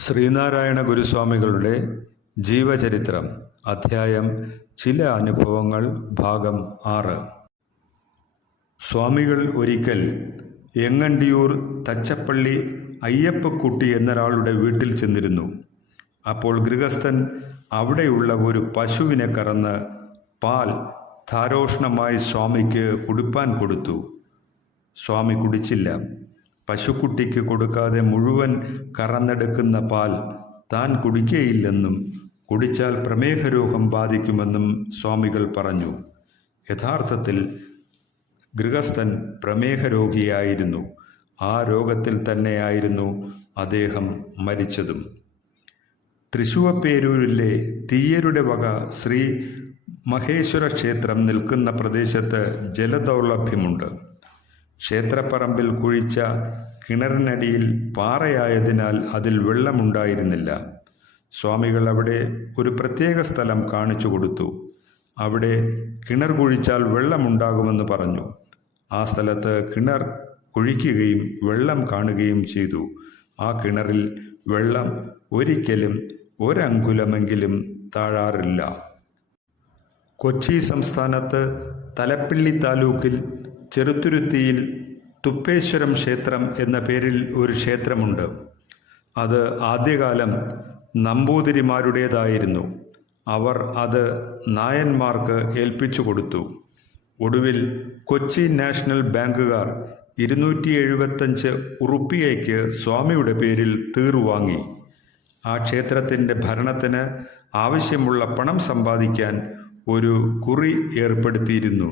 ശ്രീനാരായണ ഗുരുസ്വാമികളുടെ ജീവചരിത്രം അധ്യായം ചില അനുഭവങ്ങൾ ഭാഗം ആറ്. സ്വാമികൾ ഒരിക്കൽ എങ്ങണ്ടിയൂർ തച്ചപ്പള്ളി അയ്യപ്പക്കുട്ടി എന്നൊരാളുടെ വീട്ടിൽ ചെന്നിരുന്നു. അപ്പോൾ ഗൃഹസ്ഥൻ അവിടെയുള്ള ഒരു പശുവിനെ കറന്ന് പാൽ ധാരോഷ്ണമായി സ്വാമിക്ക് കുടിപ്പാൻ കൊടുത്തു. സ്വാമി കുടിച്ചില്ല. പശുക്കുട്ടിക്ക് കൊടുക്കാതെ മുഴുവൻ കറന്നെടുക്കുന്ന പാൽ താൻ കുടിക്കേയില്ലെന്നും കുടിച്ചാൽ പ്രമേഹരോഗം ബാധിക്കുമെന്നും സ്വാമികൾ പറഞ്ഞു. യഥാർത്ഥത്തിൽ ഗൃഹസ്ഥൻ പ്രമേഹ രോഗിയായിരുന്നു ആ രോഗത്തിൽ തന്നെയായിരുന്നു അദ്ദേഹം മരിച്ചതും. തൃശുവപ്പേരൂരിലെ തീയരുടെ വക ശ്രീ മഹേശ്വര ക്ഷേത്രം നിൽക്കുന്ന പ്രദേശത്ത് ജലദൗർലഭ്യമുണ്ട്. ക്ഷേത്രപ്പറമ്പിൽ കുഴിച്ച കിണറിനടിയിൽ പാറയായതിനാൽ അതിൽ വെള്ളമുണ്ടായിരുന്നില്ല. സ്വാമികൾ അവിടെ ഒരു പ്രത്യേക സ്ഥലം കാണിച്ചു കൊടുത്തു. അവിടെ കിണർ കുഴിച്ചാൽ വെള്ളമുണ്ടാകുമെന്ന് പറഞ്ഞു. ആ സ്ഥലത്ത് കിണർ കുഴിക്കുകയും വെള്ളം കാണുകയും ചെയ്തു. ആ കിണറിൽ വെള്ളം ഒരിക്കലും ഒരങ്കുലമെങ്കിലും താഴാറില്ല. കൊച്ചി സംസ്ഥാനത്ത് തലപ്പിള്ളി താലൂക്കിൽ ചെറുത്തുരുത്തിയിൽ തുപ്പേശ്വരം ക്ഷേത്രം എന്ന പേരിൽ ഒരു ക്ഷേത്രമുണ്ട്. അത് ആദ്യകാലം നമ്പൂതിരിമാരുടേതായിരുന്നു. അവർ അത് നായന്മാർക്ക് ഏൽപ്പിച്ചു കൊടുത്തു. ഒടുവിൽ കൊച്ചി നാഷണൽ ബാങ്കുകാർ ഇരുന്നൂറ്റി എഴുപത്തഞ്ച് ഉറുപ്പിയയ്ക്ക് സ്വാമിയുടെ പേരിൽ തീർവാങ്ങി ആ ക്ഷേത്രത്തിന്റെ ഭരണത്തിന് ആവശ്യമുള്ള പണം സമ്പാദിക്കാൻ ഒരു കുറി ഏർപ്പെടുത്തിയിരുന്നു.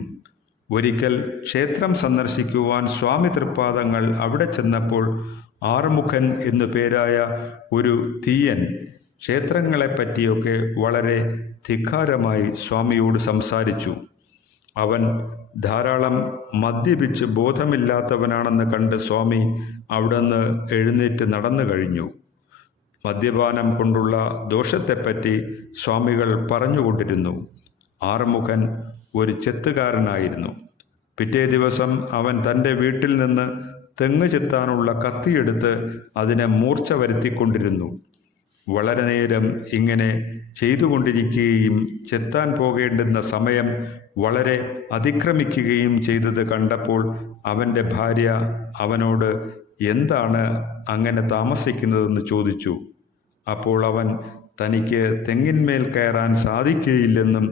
ഒരിക്കൽ ക്ഷേത്രം സന്ദർശിക്കുവാൻ സ്വാമി തൃപ്പാദങ്ങൾ അവിടെ ചെന്നപ്പോൾ ആറുമുഖൻ എന്നു പേരായ ഒരു തീയൻ ക്ഷേത്രങ്ങളെപ്പറ്റിയൊക്കെ വളരെ ധിക്കാരമായി സ്വാമിയോട് സംസാരിച്ചു. അവൻ ധാരാളം മദ്യപിച്ച് ബോധമില്ലാത്തവനാണെന്ന് കണ്ട് സ്വാമി അവിടുന്ന് എഴുന്നേറ്റ് നടന്നു കഴിഞ്ഞു. മദ്യപാനം കൊണ്ടുള്ള ദോഷത്തെപ്പറ്റി സ്വാമികൾ പറഞ്ഞുകൊണ്ടിരുന്നു. ആറുമുഖൻ ഒരു ചെത്തുകാരനായിരുന്നു. പിറ്റേ ദിവസം അവൻ തന്റെ വീട്ടിൽ നിന്ന് തെങ്ങ് ചെത്താനുള്ള കത്തിയെടുത്ത് അതിനെ മൂർച്ച വരുത്തിക്കൊണ്ടിരുന്നു. വളരെ നേരം ഇങ്ങനെ ചെയ്തുകൊണ്ടിരിക്കുകയും ചെത്താൻ പോകേണ്ടുന്ന സമയം വളരെ അതിക്രമിക്കുകയും ചെയ്തത് കണ്ടപ്പോൾ അവന്റെ ഭാര്യ അവനോട് എന്താണ് അങ്ങനെ താമസിക്കുന്നതെന്ന് ചോദിച്ചു? അപ്പോൾ അവൻ തനിക്ക് തെങ്ങിന്മേൽ കയറാൻ സാധിക്കുകയില്ലെന്നും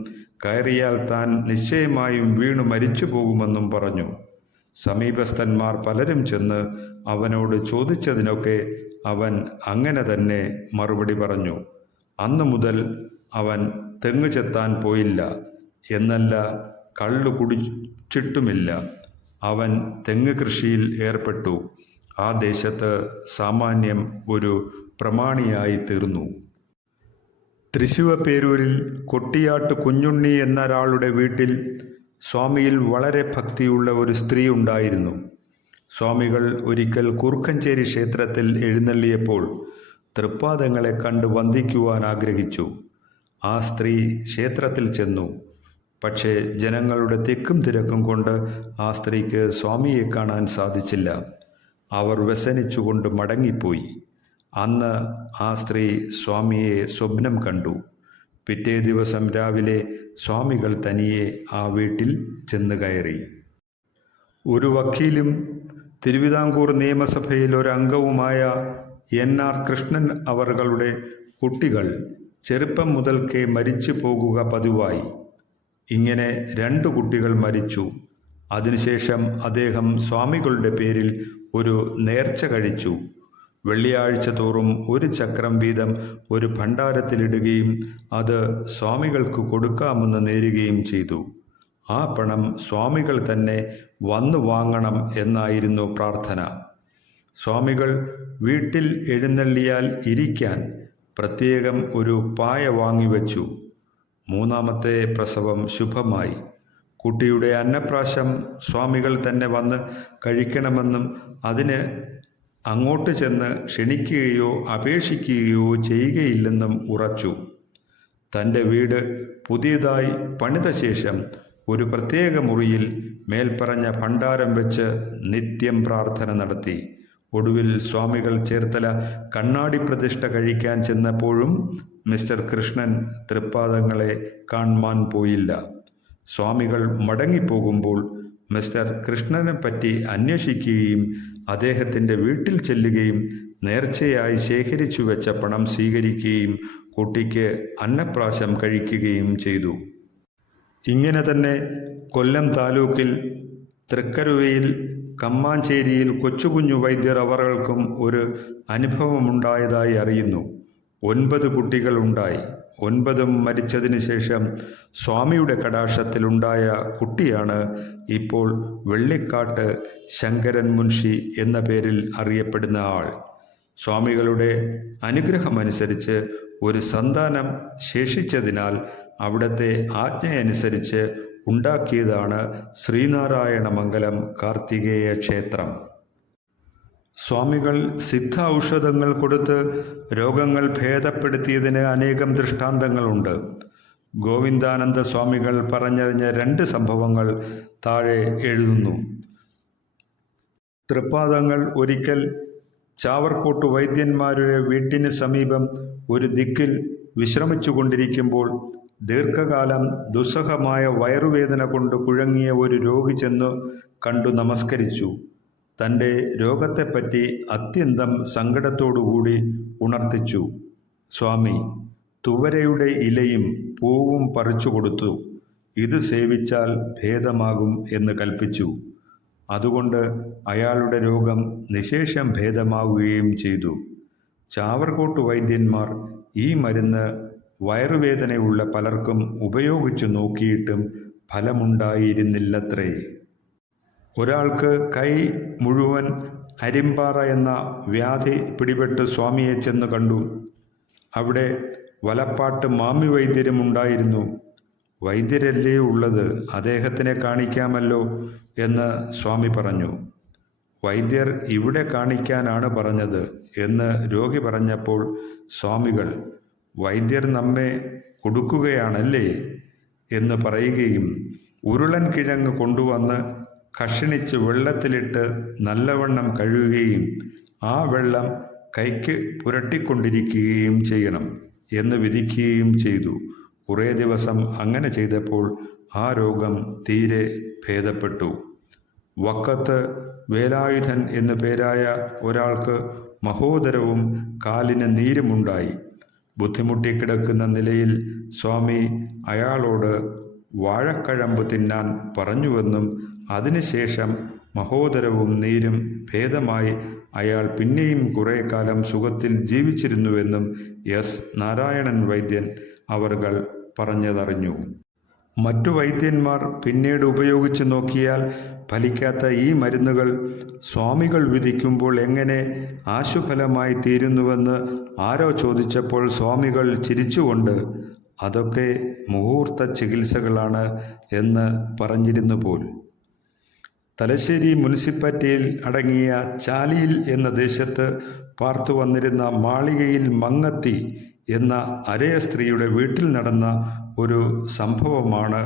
കയറിയാൽ താൻ നിശ്ചയമായും വീണു മരിച്ചു പോകുമെന്നും പറഞ്ഞു. സമീപസ്ഥന്മാർ പലരും ചെന്ന് അവനോട് ചോദിച്ചതിനൊക്കെ അവൻ അങ്ങനെ തന്നെ മറുപടി പറഞ്ഞു. അന്നു മുതൽ അവൻ തെങ്ങ് ചെത്താൻ പോയില്ല. എന്നല്ല കള്ളു കുടിച്ചിട്ടുമില്ല. അവൻ തെങ്ങ് കൃഷിയിൽ ഏർപ്പെട്ടു. ആ ദേശത്ത് സാമാന്യം ഒരു പ്രമാണിയായി തീർന്നു. തൃശൂവപ്പേരൂരിൽ കൊട്ടിയാട്ട് കുഞ്ഞുണ്ണി എന്നൊരാളുടെ വീട്ടിൽ സ്വാമിയിൽ വളരെ ഭക്തിയുള്ള ഒരു സ്ത്രീ ഉണ്ടായിരുന്നു. സ്വാമികൾ ഒരിക്കൽ കുറുക്കഞ്ചേരി ക്ഷേത്രത്തിൽ എഴുന്നള്ളിയപ്പോൾ തൃപ്പാദങ്ങളെ കണ്ട് വന്ദിക്കുവാൻ ആഗ്രഹിച്ചു. ആ സ്ത്രീ ക്ഷേത്രത്തിൽ ചെന്നു. പക്ഷേ ജനങ്ങളുടെ തിക്കും തിരക്കും കൊണ്ട് ആ സ്ത്രീക്ക് സ്വാമിയെ കാണാൻ സാധിച്ചില്ല. അവർ വ്യസനിച്ചുകൊണ്ട് മടങ്ങിപ്പോയി. അന്ന് ആ സ്ത്രീ സ്വാമിയെ സ്വപ്നം കണ്ടു. പിറ്റേ ദിവസം രാവിലെ സ്വാമികൾ തനിയെ ആ വീട്ടിൽ ചെന്ന് കയറി. ഒരു വക്കീലും തിരുവിതാംകൂർ നിയമസഭയിൽ ഒരു അംഗവുമായ എൻ ആർ കൃഷ്ണൻ അവറുകളുടെ കുട്ടികൾ ചെറുപ്പം മുതൽക്കേ മരിച്ചു പോകുക പതിവായി. ഇങ്ങനെ രണ്ട് കുട്ടികൾ മരിച്ചു. അതിനുശേഷം അദ്ദേഹം സ്വാമികളുടെ പേരിൽ ഒരു നേർച്ച കഴിച്ചു. വെള്ളിയാഴ്ച തോറും ഒരു ചക്രം വീതം ഒരു ഭണ്ഡാരത്തിലിടുകയും അത് സ്വാമികൾക്ക് കൊടുക്കാമെന്ന് നേരുകയും ചെയ്തു. ആ പണം സ്വാമികൾ തന്നെ വന്നു വാങ്ങണം എന്നായിരുന്നു പ്രാർത്ഥന. സ്വാമികൾ വീട്ടിൽ എഴുന്നള്ളിയാൽ ഇരിക്കാൻ പ്രത്യേകം ഒരു പായ വാങ്ങിവെച്ചു മൂന്നാമത്തെ പ്രസവം ശുഭമായി. കുട്ടിയുടെ അന്നപ്രാശം സ്വാമികൾ തന്നെ വന്ന് കഴിക്കണമെന്നും അതിന് അങ്ങോട്ട് ചെന്ന് ക്ഷണിക്കുകയോ അപേക്ഷിക്കുകയോ ചെയ്യുകയില്ലെന്നും ഉറച്ചു. തന്റെ വീട് പുതിയതായി പണിത ശേഷം ഒരു പ്രത്യേക മുറിയിൽ മേൽപ്പറഞ്ഞ ഭണ്ഡാരം വെച്ച് നിത്യം പ്രാർത്ഥന നടത്തി. ഒടുവിൽ സ്വാമികൾ ചേർത്തല കണ്ണാടി പ്രതിഷ്ഠ കഴിക്കാൻ ചെന്നപ്പോഴും മിസ്റ്റർ കൃഷ്ണൻ തൃപ്പാദങ്ങളെ കാണുവാൻ പോയില്ല. സ്വാമികൾ മടങ്ങിപ്പോകുമ്പോൾ മിസ്റ്റർ കൃഷ്ണനെ പറ്റി അന്വേഷിക്കുകയും അദ്ദേഹത്തിന്റെ വീട്ടിൽ ചെല്ലുകയും നേർച്ചയായി ശേഖരിച്ചു വെച്ച പണം സ്വീകരിക്കുകയും കുട്ടിക്ക് അന്നപ്രാശം കഴിക്കുകയും ചെയ്തു. ഇങ്ങനെ തന്നെ കൊല്ലം താലൂക്കിൽ തൃക്കരുവയിൽ കമ്മാഞ്ചേരിയിൽ കൊച്ചുകുഞ്ഞു വൈദ്യർ അവർക്കും ഒരു അനുഭവമുണ്ടായതായി അറിയുന്നു. ഒൻപത് കുട്ടികളുണ്ടായി ഒൻപതും മരിച്ചതിന് ശേഷം സ്വാമിയുടെ കടാക്ഷത്തിലുണ്ടായ കുട്ടിയാണ് ഇപ്പോൾ വെള്ളിക്കാട്ട് ശങ്കരൻ മുൻഷി എന്ന പേരിൽ അറിയപ്പെടുന്ന ആൾ. സ്വാമികളുടെ അനുഗ്രഹമനുസരിച്ച് ഒരു സന്താനം ശേഷിച്ചതിനാൽ അവിടത്തെ ആജ്ഞയനുസരിച്ച് ഉണ്ടാക്കിയതാണ് ശ്രീനാരായണമംഗലം കാർത്തികേയ ക്ഷേത്രം. സ്വാമികൾ സിദ്ധ ഔഷധങ്ങൾ കൊടുത്ത് രോഗങ്ങൾ ഭേദപ്പെടുത്തിയതിന് അനേകം ദൃഷ്ടാന്തങ്ങളുണ്ട്. ഗോവിന്ദാനന്ദ സ്വാമികൾ പറഞ്ഞറിഞ്ഞ രണ്ട് സംഭവങ്ങൾ താഴെ എഴുതുന്നു. തൃപ്പാദങ്ങൾ ഒരിക്കൽ ചാവർക്കോട്ട് വൈദ്യന്മാരുടെ വീട്ടിന് സമീപം ഒരു ദിക്കിൽ വിശ്രമിച്ചു കൊണ്ടിരിക്കുമ്പോൾ ദീർഘകാലം ദുസ്സഹമായ വയറുവേദന കൊണ്ട് കുഴങ്ങിയ ഒരു രോഗി ചെന്ന് കണ്ടു നമസ്കരിച്ചു. തന്റെ രോഗത്തെപ്പറ്റി അത്യന്തം സങ്കടത്തോടുകൂടി ഉണർത്തിച്ചു. സ്വാമി തുവരയുടെ ഇലയും പൂവും പറിച്ചു കൊടുത്തു. ഇത് സേവിച്ചാൽ ഭേദമാകും എന്ന് കൽപ്പിച്ചു. അതുകൊണ്ട് അയാളുടെ രോഗം നിശേഷം ഭേദമാവുകയും ചെയ്തു. ചാവർകോട്ട് വൈദ്യന്മാർ ഈ മരുന്ന് വയറുവേദനയുള്ള പലർക്കും ഉപയോഗിച്ചു നോക്കിയിട്ടും ഫലമുണ്ടായിരുന്നില്ലത്രേ. ഒരാൾക്ക് കൈ മുഴുവൻ അരിമ്പാറ എന്ന വ്യാധി പിടിപെട്ട് സ്വാമിയെ ചെന്ന് കണ്ടു. അവിടെ വലപ്പാട്ട് മാമി വൈദ്യരും ഉണ്ടായിരുന്നു. വൈദ്യരല്ലേ ഉള്ളത്? അദ്ദേഹത്തിനെ കാണിക്കാമല്ലോ എന്ന് സ്വാമി പറഞ്ഞു. വൈദ്യർ ഇവിടെ കാണിക്കാനാണ് പറഞ്ഞത് എന്ന് രോഗി പറഞ്ഞപ്പോൾ സ്വാമികൾ വൈദ്യർ നമ്മെ കൊടുക്കുകയാണല്ലേ എന്ന് പറയുകയും ഉരുളൻ കിഴങ്ങ് കൊണ്ടുവന്ന് കഷണിച്ച് വെള്ളത്തിലിട്ട് നല്ലവണ്ണം കഴുകുകയും ആ വെള്ളം കൈക്ക് പുരട്ടിക്കൊണ്ടിരിക്കുകയും ചെയ്യണം എന്ന് വിധിക്കുകയും ചെയ്തു. കുറേ ദിവസം അങ്ങനെ ചെയ്തപ്പോൾ ആ രോഗം തീരെ ഭേദപ്പെട്ടു. വക്കത്ത് വേലായുധൻ എന്നു പേരായ ഒരാൾക്ക് മഹോദരവും കാലിന് നീരുമുണ്ടായി. ബുദ്ധിമുട്ടിക്കിടക്കുന്ന നിലയിൽ സ്വാമി അയാളോട് വാഴക്കഴമ്പ് തിന്നാൻ പറഞ്ഞുവെന്നും അതിനുശേഷം മഹോദരവും നീരും ഭേദമായി അയാൾ പിന്നെയും കുറേ കാലം സുഖത്തിൽ ജീവിച്ചിരുന്നുവെന്നും എസ്. നാരായണൻ വൈദ്യൻ അവർകൾ പറഞ്ഞതറിഞ്ഞു. മറ്റു വൈദ്യന്മാർ പിന്നീട് ഉപയോഗിച്ച് നോക്കിയാൽ ഫലിക്കാത്ത ഈ മരുന്നുകൾ സ്വാമികൾ വിധിക്കുമ്പോൾ എങ്ങനെ ആശുഫലമായി തീരുന്നുവെന്ന് ആരോ ചോദിച്ചപ്പോൾ സ്വാമികൾ ചിരിച്ചുകൊണ്ട് അതൊക്കെ മുഹൂർത്ത ചികിത്സകളാണ് എന്ന് പറഞ്ഞിരുന്നു പോൽ. തലശ്ശേരി മുനിസിപ്പാലിറ്റിയിൽ അടങ്ങിയ ചാലിയിൽ എന്ന ദേശത്ത് പാർത്തു വന്നിരുന്ന മാളികയിൽ മങ്ങത്തി എന്ന അരയ സ്ത്രീയുടെ വീട്ടിൽ നടന്ന ഒരു സംഭവമാണ്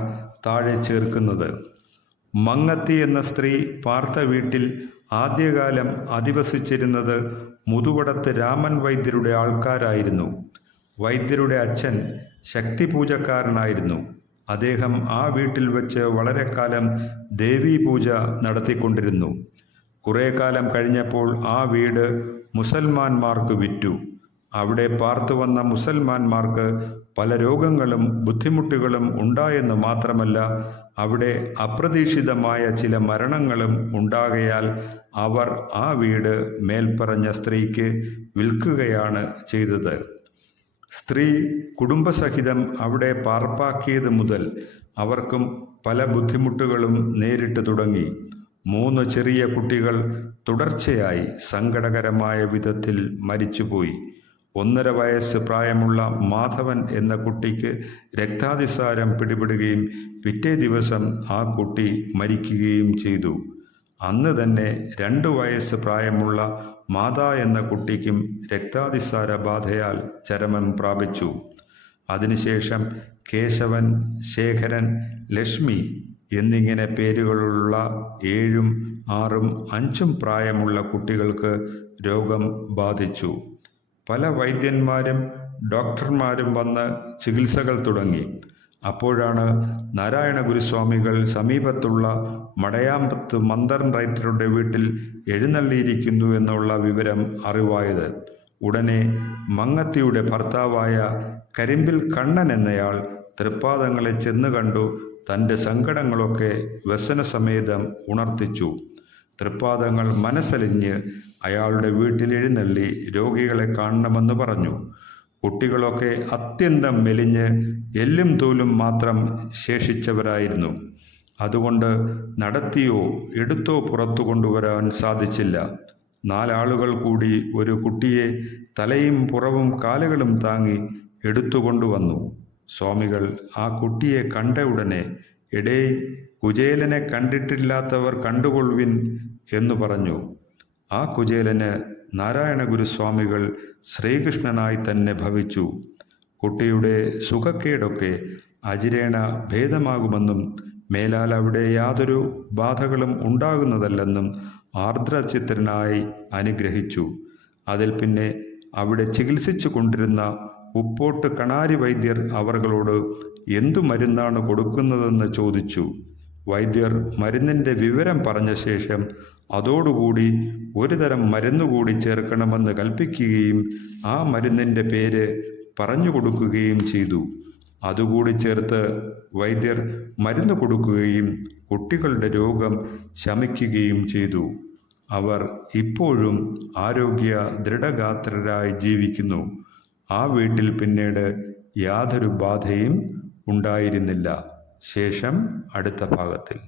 താഴെ ചേർക്കുന്നത്. മങ്ങത്തി എന്ന സ്ത്രീ പാർത്ത വീട്ടിൽ ആദ്യകാലം അധിവസിച്ചിരുന്നത് മുതുവടത്ത് രാമൻ വൈദ്യരുടെ ആൾക്കാരായിരുന്നു. വൈദ്യരുടെ അച്ഛൻ ശക്തിപൂജക്കാരനായിരുന്നു. അദ്ദേഹം ആ വീട്ടിൽ വെച്ച് വളരെ കാലം ദേവീപൂജ നടത്തിക്കൊണ്ടിരുന്നു. കുറേ കാലം കഴിഞ്ഞപ്പോൾ ആ വീട് മുസൽമാന്മാർക്ക് വിറ്റു. അവിടെ പാർത്തു വന്ന മുസൽമാന്മാർക്ക് പല രോഗങ്ങളും ബുദ്ധിമുട്ടുകളും ഉണ്ടായെന്ന് മാത്രമല്ല അവിടെ അപ്രതീക്ഷിതമായ ചില മരണങ്ങളും ഉണ്ടാകയാൽ അവർ ആ വീട് മേൽപ്പറഞ്ഞ സ്ത്രീക്ക് വിൽക്കുകയാണ് ചെയ്തത്. സ്ത്രീ കുടുംബസഹിതം അവിടെ പാർപ്പാക്കിയത് മുതൽ അവർക്കും പല ബുദ്ധിമുട്ടുകളും നേരിട്ട് തുടങ്ങി. മൂന്ന് ചെറിയ കുട്ടികൾ തുടർച്ചയായി സങ്കടകരമായ വിധത്തിൽ മരിച്ചുപോയി. ഒന്നര വയസ്സ് പ്രായമുള്ള മാധവൻ എന്ന കുട്ടിക്ക് രക്താതിസാരം പിടിപെടുകയും പിറ്റേ ദിവസം ആ കുട്ടി മരിക്കുകയും ചെയ്തു. അന്ന് തന്നെ രണ്ടു വയസ്സ് പ്രായമുള്ള മാതാ എന്ന കുട്ടിക്കും രക്താതിസാര ബാധയാൽ ചരമം പ്രാപിച്ചു. അതിനുശേഷം കേശവൻ ശേഖരൻ ലക്ഷ്മി എന്നിങ്ങനെ പേരുകളുള്ള ഏഴും ആറും അഞ്ചും പ്രായമുള്ള കുട്ടികൾക്ക് രോഗം ബാധിച്ചു. പല വൈദ്യന്മാരും ഡോക്ടർമാരും വന്ന് ചികിത്സകൾ തുടങ്ങി. അപ്പോഴാണ് നാരായണ ഗുരുസ്വാമികൾ സമീപത്തുള്ള മടയാമ്പത്ത് മന്ദർ റൈറ്ററുടെ വീട്ടിൽ എഴുന്നള്ളിയിരിക്കുന്നു എന്നുള്ള വിവരം അറിവായത്. ഉടനെ മങ്ങത്തിയുടെ ഭർത്താവായ കരിമ്പിൽ കണ്ണൻ എന്നയാൾ തൃപ്പാദങ്ങളെ ചെന്ന് കണ്ടു തന്റെ സങ്കടങ്ങളൊക്കെ വ്യസനസമേതം ഉണർത്തിച്ചു. തൃപ്പാദങ്ങൾ മനസ്സലിഞ്ഞ് അയാളുടെ വീട്ടിൽ എഴുന്നള്ളി രോഗികളെ കാണണമെന്ന് പറഞ്ഞു. കുട്ടികളൊക്കെ അത്യന്തം മെലിഞ്ഞ് എല്ലും തോലും മാത്രം ശേഷിച്ചവരായിരുന്നു. അതുകൊണ്ട് നടത്തിയോ എടുത്തോ പുറത്തു കൊണ്ടുവരാൻ സാധിച്ചില്ല. നാലാളുകൾ കൂടി ഒരു കുട്ടിയെ തലയും പുറവും കാലുകളും താങ്ങി എടുത്തുകൊണ്ടുവന്നു സ്വാമികൾ ആ കുട്ടിയെ കണ്ട ഉടനെ എടേ കുചേലനെ കണ്ടിട്ടില്ലാത്തവർ കണ്ടുകൊള്ളുവിൻ എന്നു പറഞ്ഞു. ആ കുചേലന് നാരായണ ഗുരുസ്വാമികൾ ശ്രീകൃഷ്ണനായി തന്നെ ഭവിച്ചു. കുട്ടിയുടെ സുഖക്കേടൊക്കെ അജിരേണ ഭേദമാകുമെന്നും മേലാൽ അവിടെ യാതൊരു ബാധകളും ഉണ്ടാകുന്നതല്ലെന്നും ആർദ്രചിത്രനായി അനുഗ്രഹിച്ചു. അതിൽ പിന്നെ അവിടെ ചികിത്സിച്ചു കൊണ്ടിരുന്ന ഉപ്പോട്ട് കണാരി വൈദ്യർ അവർകളോട് എന്തു മരുന്നാണ് കൊടുക്കുന്നതെന്ന് ചോദിച്ചു. വൈദ്യർ മരുന്നിന്റെ വിവരം പറഞ്ഞ ശേഷം അതോടുകൂടി ഒരു തരം മരുന്നുകൂടി ചേർക്കണമെന്ന് കൽപ്പിക്കുകയും ആ മരുന്നിന്റെ പേര് പറഞ്ഞു കൊടുക്കുകയും ചെയ്തു. അതുകൂടി ചേർത്ത് വൈദ്യർ മരുന്ന് കൊടുക്കുകയും കുട്ടികളുടെ രോഗം ശമിക്കുകയും ചെയ്തു. അവർ ഇപ്പോഴും ആരോഗ്യ ദൃഢഗാത്രരായി ജീവിക്കുന്നു. ആ വീട്ടിൽ പിന്നീട് യാതൊരു ബാധയും ഉണ്ടായിരുന്നില്ല. ശേഷം അടുത്ത ഭാഗത്തിൽ.